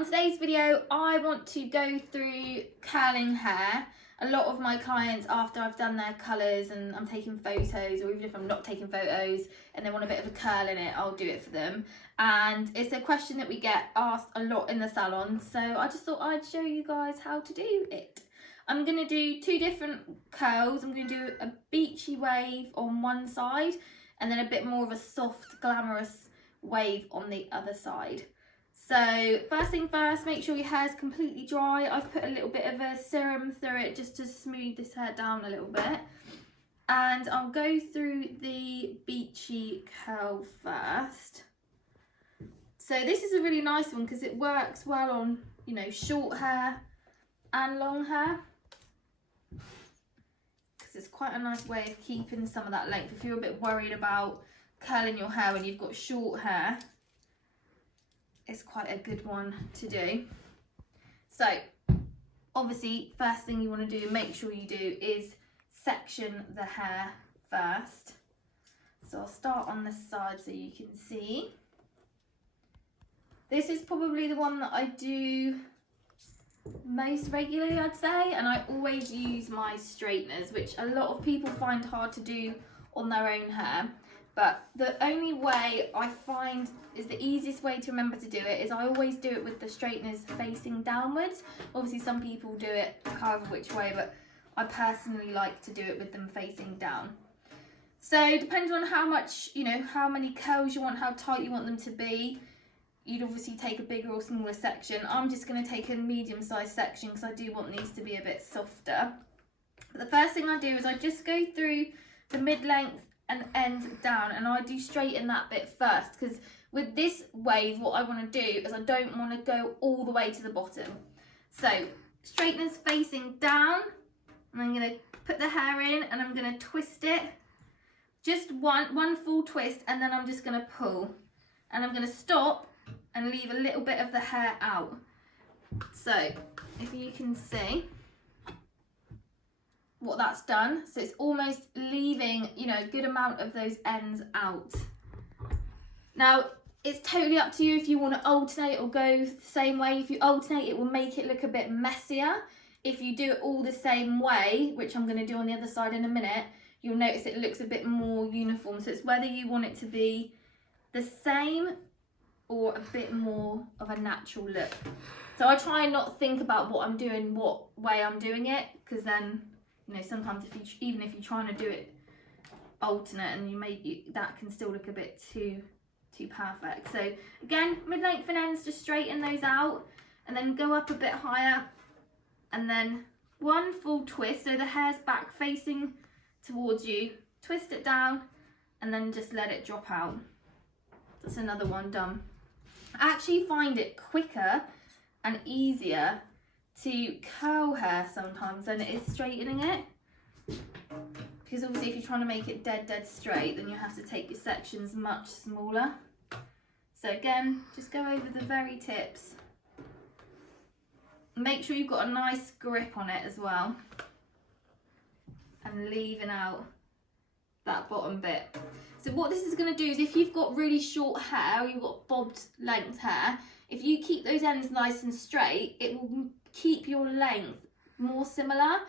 on today's video, I want to go through curling hair. A lot of my clients, after I've done their colours and I'm taking photos, or even if I'm not taking photos and they want a bit of a curl in it, I'll do it for them. And it's a question that we get asked a lot in the salon, so I just thought I'd show you guys how to do it. I'm going to do two different curls. I'm going to do a beachy wave on one side and then a bit more of a soft, glamorous wave on the other side. So first thing first, make sure your hair is completely dry. I've put a little bit of a serum through it just to smooth this hair down a little bit. And I'll go through the beachy curl first. So this is a really nice one because it works well on, you know, short hair and long hair. Because it's quite a nice way of keeping some of that length. If you're a bit worried about curling your hair when you've got short hair, it's quite a good one to do. So obviously first thing you want to do, make sure you do, is section the hair first. So I'll start on this side so you can see. This is probably the one that I do most regularly, I'd say, and I always use my straighteners, which a lot of people find hard to do on their own hair. But the only way I find is the easiest way to remember to do it is I always do it with the straighteners facing downwards. Obviously some people do it however which way, but I personally like to do it with them facing down. So depending on how much, you know, how many curls you want, how tight you want them to be, you'd obviously take a bigger or smaller section. I'm just going to take a medium-sized section because I do want these to be a bit softer. But the first thing I do is I just go through the mid-length and end down, and I do straighten that bit first, because with this wave what I want to do is I don't want to go all the way to the bottom. So straighteners facing down, and I'm going to put the hair in and I'm going to twist it, just one full twist, and then I'm just going to pull, and I'm going to stop and leave a little bit of the hair out. So if you can see what that's done, so it's almost leaving, you know, a good amount of those ends out. Now it's totally up to you if you want to alternate or go the same way. If you alternate, it will make it look a bit messier. If you do it all the same way, which I'm going to do on the other side in a minute, you'll notice it looks a bit more uniform. So it's whether you want it to be the same or a bit more of a natural look. So I try and not think about what I'm doing, what way I'm doing it, because then, you know, sometimes even if you're trying to do it alternate and that can still look a bit too perfect. So again, mid-length and ends, just straighten those out and then go up a bit higher, and then one full twist so the hair's back facing towards you, twist it down and then just let it drop out. That's another one done. I actually find it quicker and easier to curl hair sometimes than it is straightening it, because obviously if you're trying to make it dead straight, then you have to take your sections much smaller. So again, just go over the very tips. Make sure you've got a nice grip on it as well, and leaving out that bottom bit. So what this is going to do is, if you've got really short hair or you've got bobbed length hair, if you keep those ends nice and straight, it will keep your length more similar.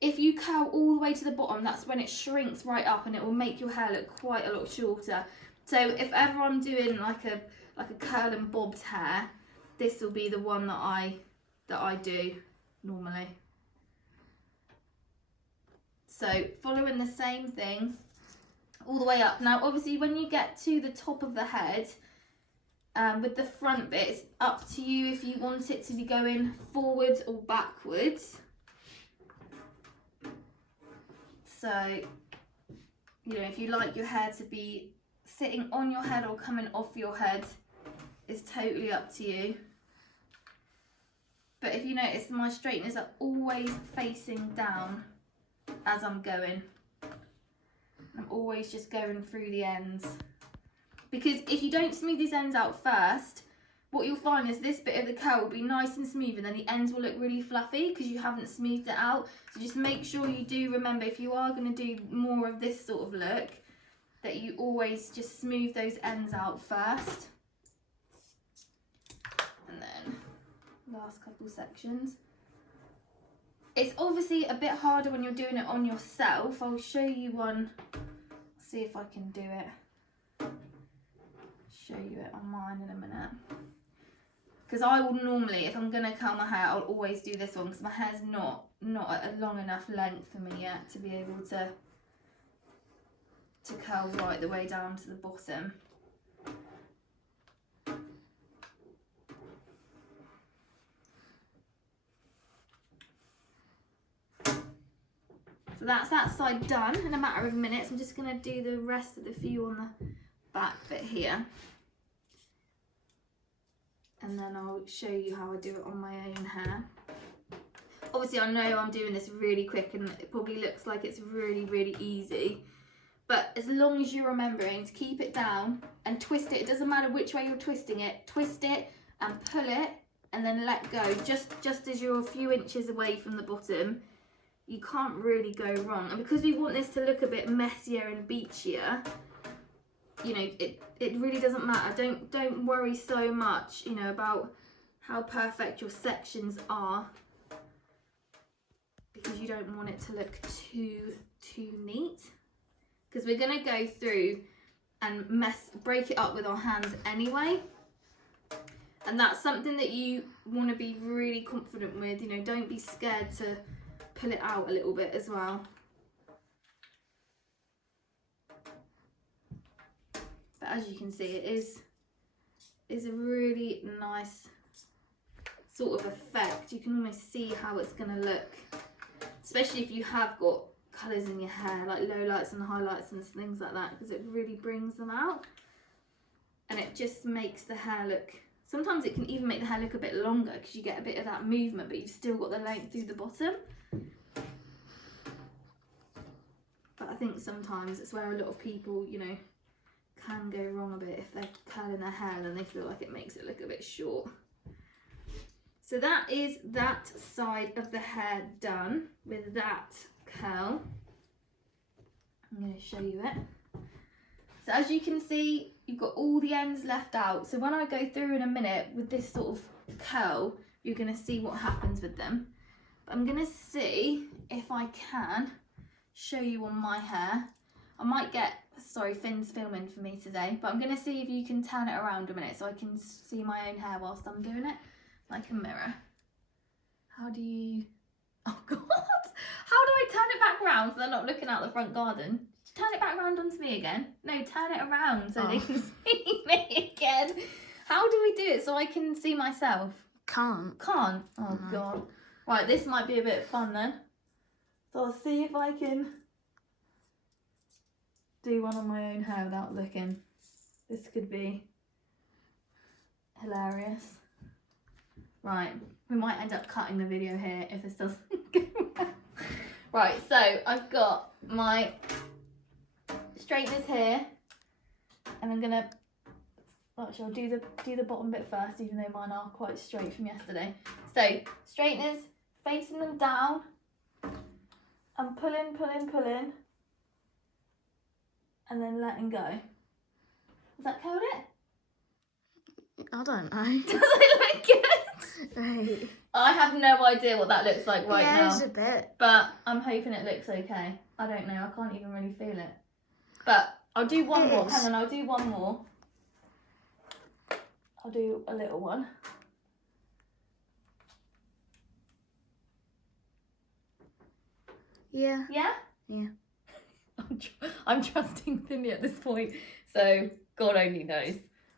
If you curl all the way to the bottom, that's when it shrinks right up and it will make your hair look quite a lot shorter. So if ever I'm doing like a curl and bobbed hair, this will be the one that I do normally. So following the same thing all the way up. Now obviously when you get to the top of the head, with the front bit, it's up to you if you want it to be going forwards or backwards. So, you know, if you like your hair to be sitting on your head or coming off your head, it's totally up to you. But if you notice, my straighteners are always facing down as I'm going. I'm always just going through the ends. Because if you don't smooth these ends out first, what you'll find is this bit of the curl will be nice and smooth, and then the ends will look really fluffy because you haven't smoothed it out. So just make sure you do remember, if you are going to do more of this sort of look, that you always just smooth those ends out first. And then last couple sections. It's obviously a bit harder when you're doing it on yourself. I'll show you one, see if I can do it. Show you it on mine in a minute. Because I will normally, if I'm going to curl my hair, I'll always do this one because my hair's not at a long enough length for me yet to be able to curl right the way down to the bottom. So that's that side done in a matter of minutes. I'm just going to do the rest of the few on the back bit here. And then I'll show you how I do it on my own hair. Obviously I know I'm doing this really quick and it probably looks like it's really, really easy. But as long as you're remembering to keep it down and twist it, it doesn't matter which way you're twisting it, twist it and pull it and then let go. Just as you're a few inches away from the bottom, you can't really go wrong. And because we want this to look a bit messier and beachier, you know, it really doesn't matter. Don't worry so much, you know, about how perfect your sections are, because you don't want it to look too neat. Because we're gonna go through and break it up with our hands anyway. And that's something that you want to be really confident with. You know, don't be scared to pull it out a little bit as well. But as you can see, it is a really nice sort of effect. You can almost see how it's going to look, especially if you have got colours in your hair, like lowlights and highlights and things like that, because it really brings them out. And it just makes the hair look, sometimes it can even make the hair look a bit longer because you get a bit of that movement, but you've still got the length through the bottom. But I think sometimes it's where a lot of people, you know, can go wrong a bit. If they're curling their hair, then they feel like it makes it look a bit short. So that is that side of the hair done with that curl. I'm going to show you it. So as you can see, you've got all the ends left out. So when I go through in a minute with this sort of curl, you're going to see what happens with them. But I'm going to see if I can show you on my hair. I might get, sorry, Finn's filming for me today, but I'm going to see if you can turn it around a minute so I can see my own hair whilst I'm doing it, like a mirror. How do you, oh God, how do I turn it back around so they're not looking out the front garden? Turn it back around onto me again. No, turn it around so they can see me again. How do we do it so I can see myself? Can't. Can't? Oh no. God. Right, this might be a bit of fun then. So I'll see if I can do one on my own hair without looking. This could be hilarious. Right, we might end up cutting the video here if this doesn't go well. Right, so I've got my straighteners here, and I'm gonna, actually I'll do the bottom bit first, even though mine are quite straight from yesterday. So straighteners, facing them down, and pulling, and then letting go. Has that covered it? I don't know. Does it look good? Right. I have no idea what that looks like right now. Yeah, a bit. But I'm hoping it looks okay. I don't know, I can't even really feel it. But I'll do one more. Hang on, I'll do one more. I'll do a little one. Yeah. Yeah? Yeah. I'm trusting Finny at this point, so God only knows.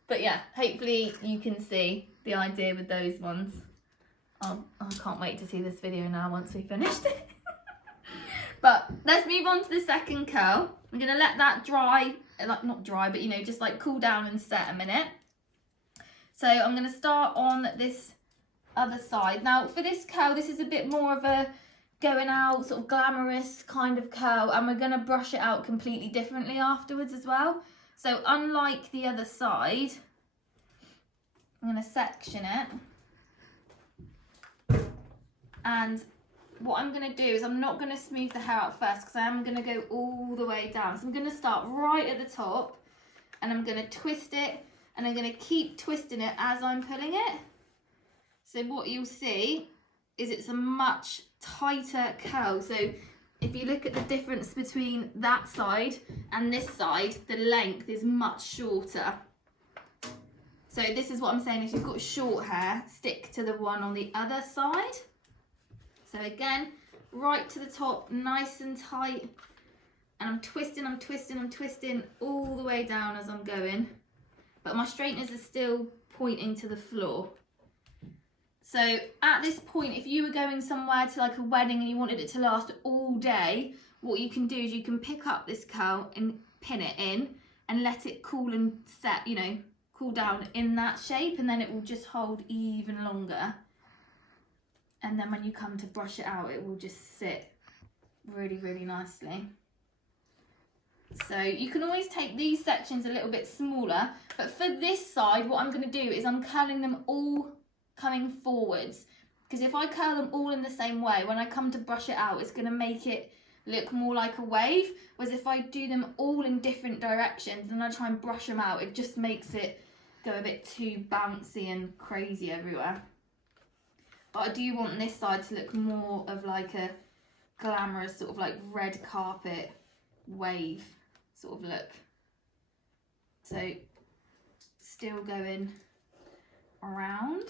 But yeah, hopefully you can see the idea with those ones. I can't wait to see this video now once we finished it. But let's move on to the second curl. I'm going to let that dry, like not dry, but you know, just like cool down and set a minute. So I'm going to start on this other side. Now for this curl, this is a bit more of a going out sort of glamorous kind of curl, and we're going to brush it out completely differently afterwards as well. So unlike the other side, I'm going to section it. And what I'm going to do is I'm not going to smooth the hair out first because I am going to go all the way down. So I'm going to start right at the top and I'm going to twist it, and I'm going to keep twisting it as I'm pulling it. So what you'll see is it's a much tighter curl. So if you look at the difference between that side and this side, the length is much shorter. So this is what I'm saying, if you've got short hair, stick to the one on the other side. So again, right to the top, nice and tight. And I'm twisting all the way down as I'm going. But my straighteners are still pointing to the floor. So at this point, if you were going somewhere to like a wedding and you wanted it to last all day, what you can do is you can pick up this curl and pin it in and let it cool and set, you know, cool down in that shape, and then it will just hold even longer. And then when you come to brush it out, it will just sit really, really nicely. So you can always take these sections a little bit smaller, but for this side, what I'm going to do is I'm curling them all coming forwards, because if I curl them all in the same way, when I come to brush it out, it's going to make it look more like a wave. Whereas if I do them all in different directions and I try and brush them out, it just makes it go a bit too bouncy and crazy everywhere. But I do want this side to look more of like a glamorous sort of like red carpet wave sort of look. So still going around.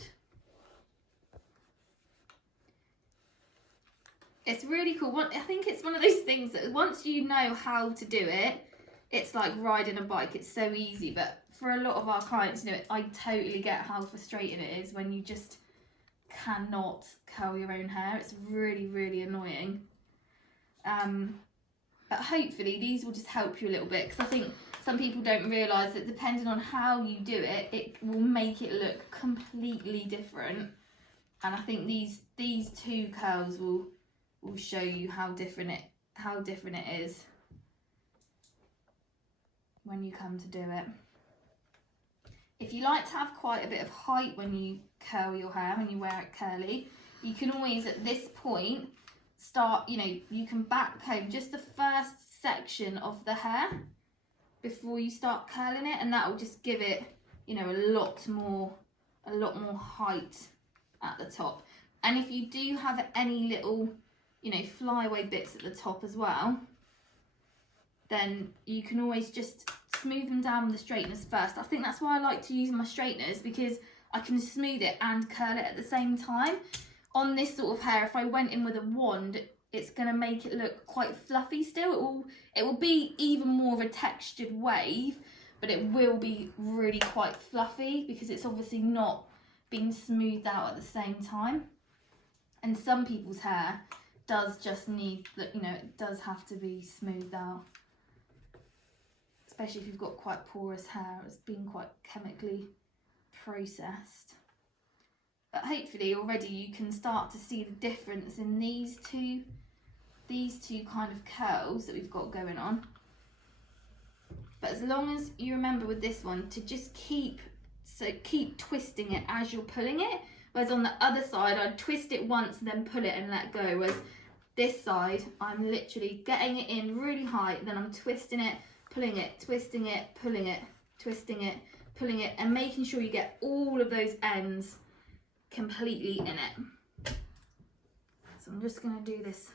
It's really cool. I think it's one of those things that once you know how to do it, it's like riding a bike. It's so easy. But for a lot of our clients, you know, I totally get how frustrating it is when you just cannot curl your own hair. It's really, really annoying. But hopefully these will just help you a little bit, because I think some people don't realise that depending on how you do it, it will make it look completely different. And I think these two curls will show you how different it is when you come to do it. If you like to have quite a bit of height when you curl your hair, when you wear it curly, you can always at this point start, you know, you can back comb just the first section of the hair before you start curling it, and that will just give it, you know, a lot more height at the top. And if you do have any little, you know, flyaway bits at the top as well, then you can always just smooth them down with the straighteners first. I think that's why I like to use my straighteners, because I can smooth it and curl it at the same time. On this sort of hair, if I went in with a wand, it's going to make it look quite fluffy still. It will be even more of a textured wave, but it will be really quite fluffy because it's obviously not being smoothed out at the same time. And some people's hair does just need, you know, it does have to be smoothed out, especially if you've got quite porous hair. It's been quite chemically processed. But hopefully already you can start to see the difference in these two kind of curls that we've got going on. But as long as you remember with this one to just keep twisting it as you're pulling it. Whereas on the other side, I'd twist it once, then pull it and let go. Whereas this side, I'm literally getting it in really high, then I'm twisting it, pulling it, twisting it, pulling it, twisting it, pulling it, and making sure you get all of those ends completely in it. So I'm just going to do this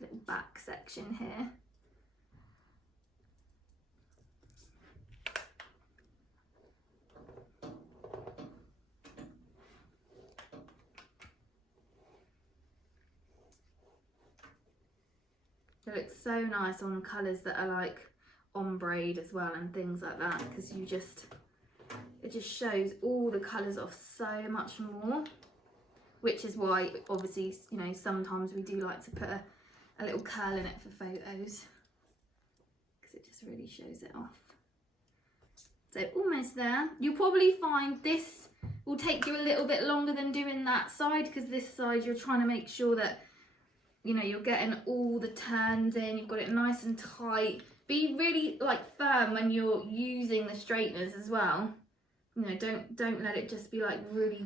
little back section here. It looks so nice on colours that are like ombre as well and things like that, because it just shows all the colours off so much more, which is why obviously, you know, sometimes we do like to put a little curl in it for photos, because it just really shows it off. So almost there. You'll probably find this will take you a little bit longer than doing that side, because this side you're trying to make sure that, you know, you're getting all the turns in, you've got it nice and tight. Be really like firm when you're using the straighteners as well. You know, don't let it just be like really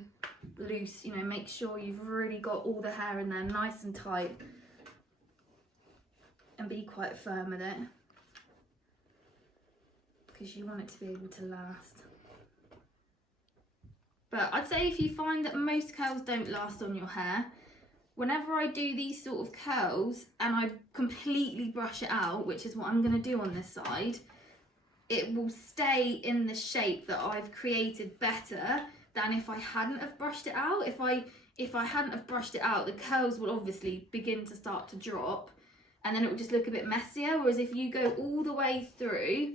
loose. You know, make sure you've really got all the hair in there nice and tight, and be quite firm with it, because you want it to be able to last. But I'd say if you find that most curls don't last on your hair, whenever I do these sort of curls and I completely brush it out, which is what I'm going to do on this side, it will stay in the shape that I've created better than if I hadn't have brushed it out. If I hadn't have brushed it out, the curls will obviously begin to start to drop, and then it will just look a bit messier. Whereas if you go all the way through,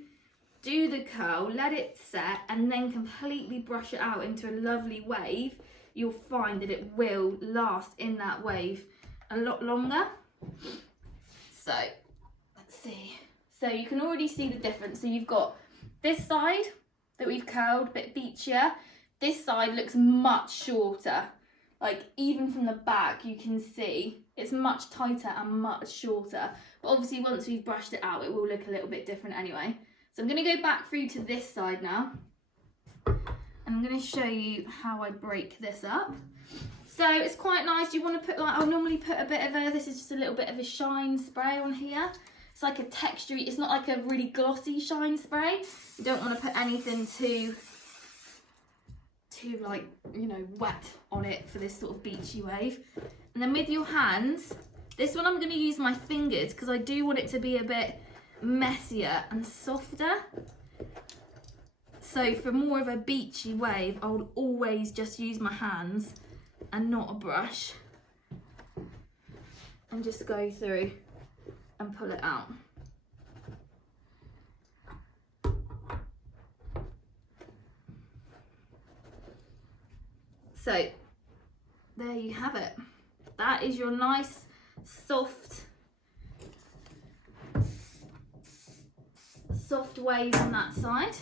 do the curl, let it set, and then completely brush it out into a lovely wave, you'll find that it will last in that wave a lot longer. So let's see. So you can already see the difference. So you've got this side that we've curled, a bit beachier. This side looks much shorter. Like even from the back you can see it's much tighter and much shorter. But obviously once we've brushed it out, it will look a little bit different anyway. So I'm going to go back through to this side now. I'm going to show you how I break this up. So it's quite nice. You want to put, like, I'll normally put a bit of this is just a little bit of a shine spray on here. It's like a textury, it's not like a really glossy shine spray. You don't want to put anything too like, you know, wet on it for this sort of beachy wave. And then with your hands, this one I'm going to use my fingers because I do want it to be a bit messier and softer. So for more of a beachy wave, I will always just use my hands and not a brush, and just go through and pull it out. So there you have it. That is your nice, soft wave on that side.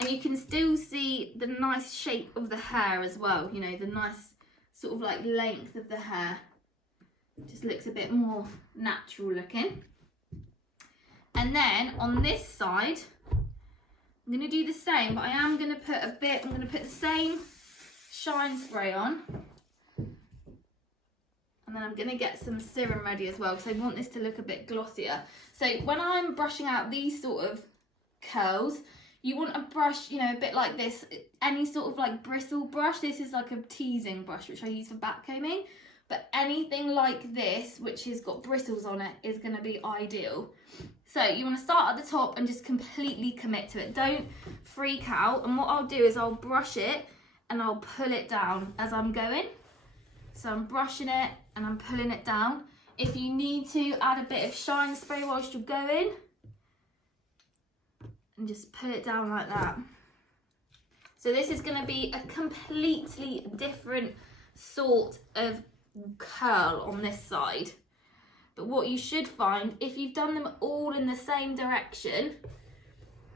And you can still see the nice shape of the hair as well, you know, the nice sort of like length of the hair. It just looks a bit more natural looking. And then on this side, I'm going to do the same, but I am going to put a bit, I'm going to put the same shine spray on. And then I'm going to get some serum ready as well because I want this to look a bit glossier. So when I'm brushing out these sort of curls, you want a brush, you know, a bit like this, any sort of like bristle brush. This is like a teasing brush, which I use for back combing. But anything like this, which has got bristles on it, is going to be ideal. So you want to start at the top and just completely commit to it. Don't freak out. And what I'll do is I'll brush it and I'll pull it down as I'm going. So I'm brushing it and I'm pulling it down. If you need to add a bit of shine spray whilst you're going, and just pull it down like that. So this is going to be a completely different sort of curl on this side. But what you should find, if you've done them all in the same direction,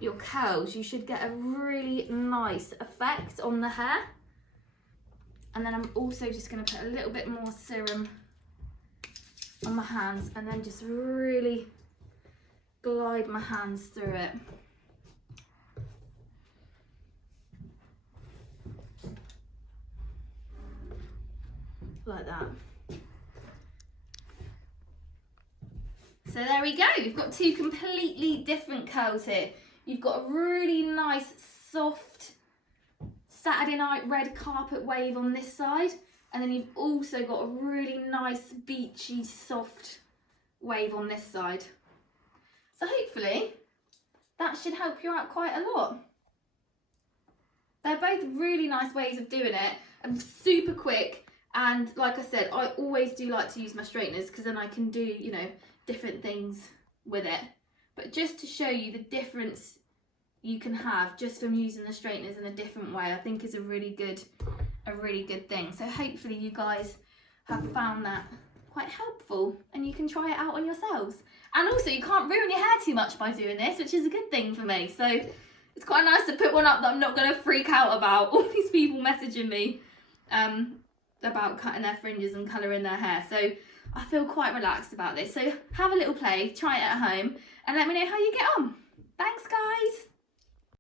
your curls, you should get a really nice effect on the hair. And then I'm also just going to put a little bit more serum on my hands and then just really glide my hands through it. Like that. So there we go, we've got two completely different curls here. You've got a really nice soft Saturday night red carpet wave on this side, and then you've also got a really nice beachy soft wave on this side. So hopefully that should help you out quite a lot. They're both really nice ways of doing it and super quick. And like I said, I always do like to use my straighteners because then I can do, you know, different things with it. But just to show you the difference you can have just from using the straighteners in a different way, I think is a really good thing. So hopefully you guys have found that quite helpful and you can try it out on yourselves. And also you can't ruin your hair too much by doing this, which is a good thing for me. So it's quite nice to put one up that I'm not going to freak out about. All these people messaging me about cutting their fringes and colouring their hair, so I feel quite relaxed about this. So have a little play, try it at home, and let me know how you get on. Thanks guys.